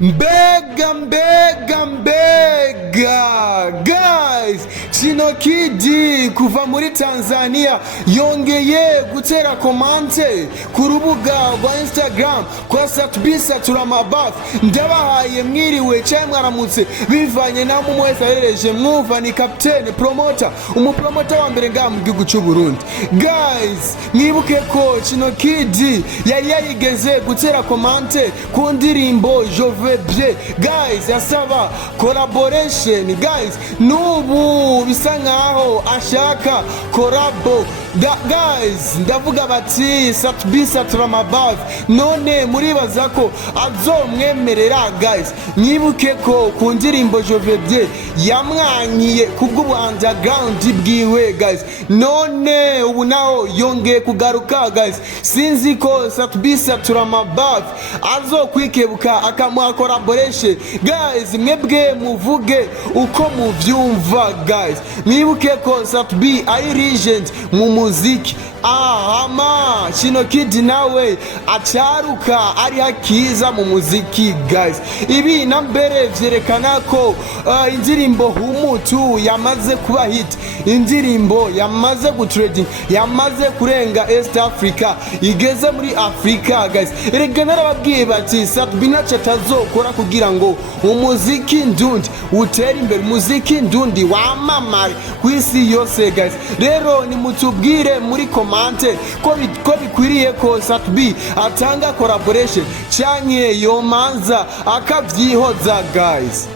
Mbega guys, chinno kidi kuva muri Tanzania yongeye gutera komante ku rubuga rwa Instagram kwa satb ndabahaye mwiriwe cyangwa mwaramutse bivanye na mwese ahereje mwumva ni captain promoter umupromoter wa mbere ngaha mu gihugu cy'u Burundi. Guys, mwibuke ko chinno kidi yari yayigeze gutera komante ku ndirimbo yongeye. Guys, yasaba collaboration. Guys, nubu bisa nkaho ashaka collabo. Guys, ndavuga bati satb none muribaza ko azomwemerera? Guys, mwibuke ko ku ndirimbo yongeye yamwanyiye kubwo underground bwiwe. Guys, none ubu naho yongeye kugaruka. Guys, sinzi ko satb azokwikebuka akamuha collaboration. Guys, mwebwe muvuge uko muvyumva. Guys, mwibuke ko satb ari legend mu muziki. Ama chinno kidi nawe acaruka ari hakiza mu muziki. Guys, ibi nambere vyerekana ko indirimbo humutu yamaze kuba hit, indirimbo yamaze gutrending, yamaze kurenga East Africa, igeze muri Africa. Guys, erega narababwiye bati satb naco tazokora kugira ngo umuziki ndundi utere imbere, umuziki ndundi wamamare kwisi yose. Guys, rero ni mutubwire muri komante ko bikwiriye ko satb atanga collaboration canke yomanza akavyihoza. Guys.